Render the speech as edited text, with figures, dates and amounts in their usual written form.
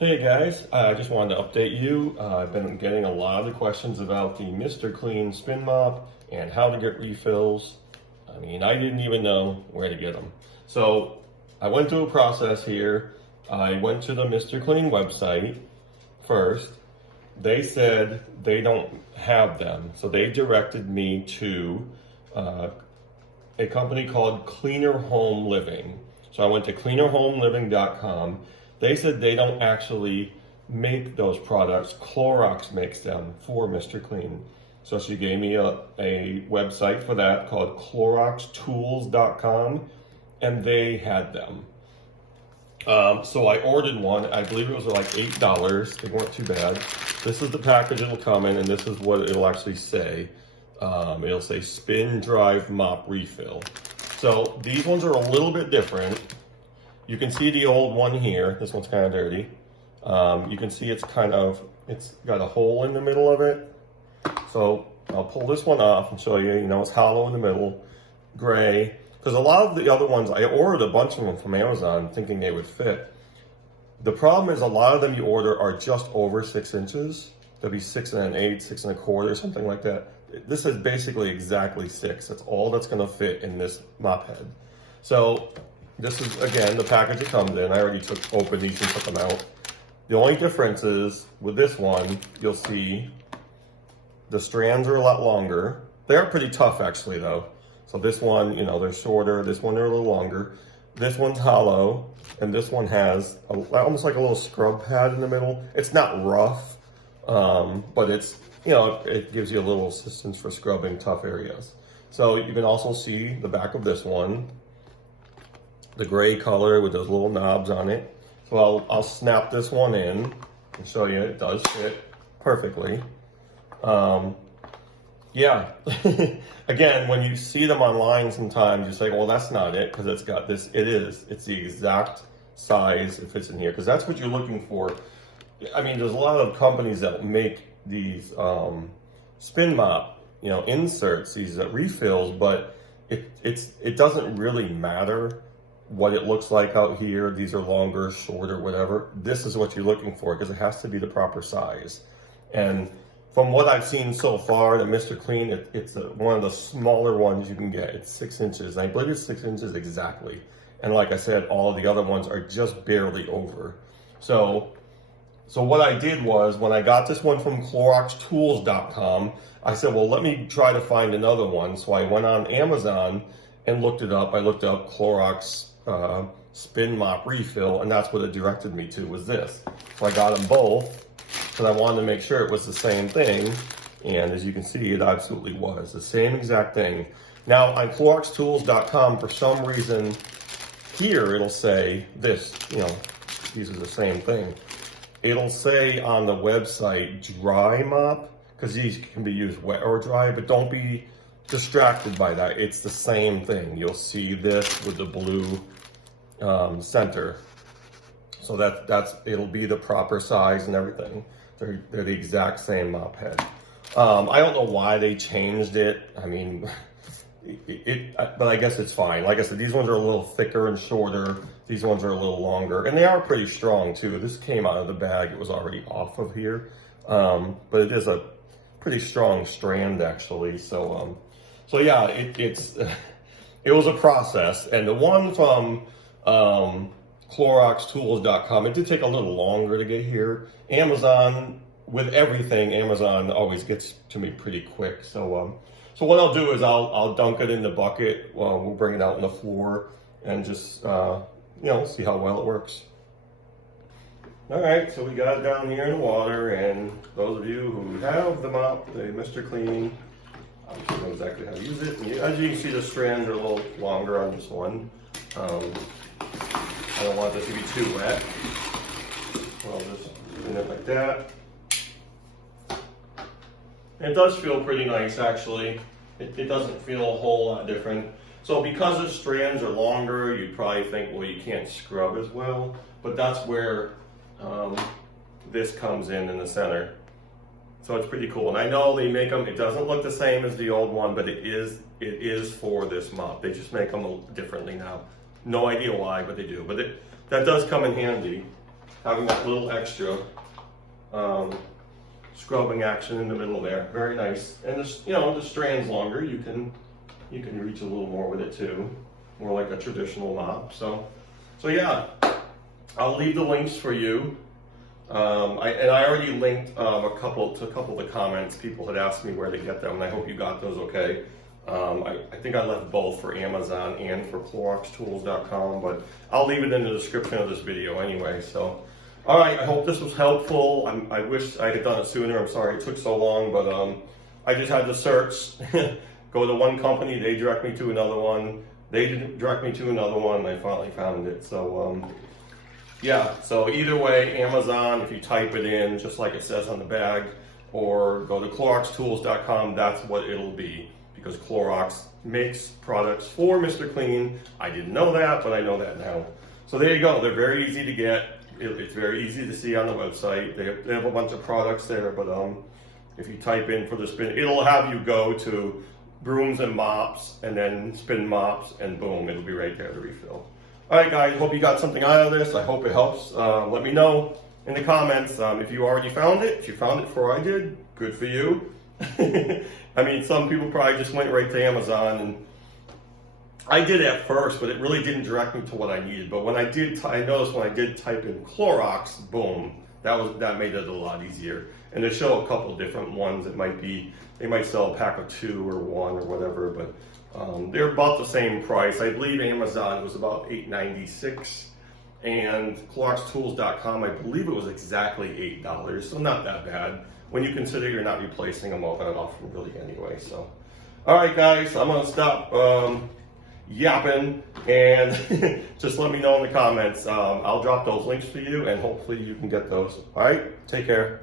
Hey guys, I just wanted to update you. I've been getting a lot of questions about the Mr. Clean Spin Mop and how to get refills. I mean, I didn't even know where to get them. So I went through a process here. I went to the Mr. Clean website first. They said they don't have them. So they directed me to a company called Cleaner Home Living. So I went to cleanerhomeliving.com. They said they don't actually make those products. Clorox makes them for Mr. Clean. So she gave me a website for that called cloroxtools.com, and they had them. So I ordered one. I believe it was like $8. They weren't too bad. This is the package it'll come in, and this is what it'll actually say. It'll say Spin Drive Mop Refill. So these ones are a little bit different. You can see the old one here. This one's kind of dirty. You can see it's got a hole in the middle of it. So I'll pull this one off and show you, it's hollow in the middle, gray. Because a lot of the other ones, I ordered a bunch of them from Amazon thinking they would fit. The problem is a lot of them you order are just over 6 inches. They'll be 6 1/8, 6 1/4, something like that. This is basically exactly 6. That's all that's gonna fit in this mop head. So this is, again, the package it comes in. I already opened these and took them out. The only difference is, with this one, you'll see the strands are a lot longer. They are pretty tough, actually, though. So this one, they're shorter. This one, they're a little longer. This one's hollow, and this one has almost like a little scrub pad in the middle. It's not rough, but it's, it gives you a little assistance for scrubbing tough areas. So you can also see the back of this one, the gray color with those little knobs on it. So I'll snap this one in and show you it does fit perfectly. Yeah, again, when you see them online sometimes you say, well, that's not it, because it's got this. It's the exact size it fits in here, because that's what you're looking for. I mean, there's a lot of companies that make these spin mop, inserts, these refills, but it doesn't really matter what it looks like out here. These are longer, shorter, whatever. This is what you're looking for, because it has to be the proper size. And from what I've seen so far, the Mr. Clean, it's one of the smaller ones you can get. It's 6 inches. And I believe it's 6 inches exactly. And like I said, all of the other ones are just barely over. So what I did was, when I got this one from CloroxTools.com, I said, well, let me try to find another one. So I went on Amazon and looked it up. I looked up Clorox Spin Mop Refill, and that's what it directed me to, was this. So I got them both, because I wanted to make sure it was the same thing. And as you can see, it absolutely was the same exact thing. Now on CloroxTools.com, for some reason, here it'll say this, these are the same thing. It'll say on the website dry mop, because these can be used wet or dry, but don't be distracted by that. It's the same thing. You'll see this with the blue center. So it'll be the proper size and everything. They're the exact same mop head. I don't know why they changed it. I mean, but I guess it's fine. Like I said, these ones are a little thicker and shorter. These ones are a little longer, and they are pretty strong too. This came out of the bag. It was already off of here. But it is a pretty strong strand, actually. So yeah, it was a process. And the one from CloroxTools.com, it did take a little longer to get here. Amazon, with everything, Amazon always gets to me pretty quick. So what I'll do is I'll dunk it in the bucket. We'll bring it out on the floor and just see how well it works. All right, so we got it down here in the water, and those of you who have the mop, the Mr. Clean, obviously know exactly how to use it. And as you can see, the strands are a little longer on this one. I don't want this to be too wet. So I'll just spin it like that. And it does feel pretty nice, actually. It doesn't feel a whole lot different. So because the strands are longer, you'd probably think, well, you can't scrub as well. But that's where this comes in the center. So it's pretty cool. And I know they make them, it doesn't look the same as the old one, but it is for this mop. They just make them differently now. No idea why, but they do. But that does come in handy. having that little extra scrubbing action in the middle there. Very nice. And this, you know, the strand's longer. You can reach a little more with it too, more like a traditional mop. So yeah, I'll leave the links for you. I already linked a couple of the comments. People had asked me where to get them, and I hope you got those okay. I think I left both for Amazon and for CloroxTools.com, but I'll leave it in the description of this video anyway. So, all right, I hope this was helpful. I wish I had done it sooner. I'm sorry it took so long, but I just had to search, go to one company, they direct me to another one, they direct me to another one, and I finally found it. So, yeah, so either way, Amazon, if you type it in, just like it says on the bag, or go to CloroxTools.com, that's what it'll be. Because Clorox makes products for Mr. Clean. I didn't know that, but I know that now. So there you go. They're very easy to get. It's very easy to see on the website. They have a bunch of products there, but if you type in for the spin, it'll have you go to brooms and mops, and then spin mops, and boom, it'll be right there to refill. All right, guys, hope you got something out of this. I hope it helps. Let me know in the comments if you already found it. If you found it before I did, good for you. I mean, some people probably just went right to Amazon, and I did at first, but it really didn't direct me to what I needed. But when I did, I noticed when I did type in Clorox, boom, that made it a lot easier. And they show a couple different ones. It might be, they might sell a pack of 2 or 1 or whatever, but they're about the same price. I believe Amazon was about $8.96, and CloroxTools.com, I believe it was exactly $8, so not that bad when you consider you're not replacing them all that often really anyway. So, all right, guys, I'm gonna stop yapping, and just let me know in the comments. I'll drop those links for you, and hopefully you can get those. All right, take care.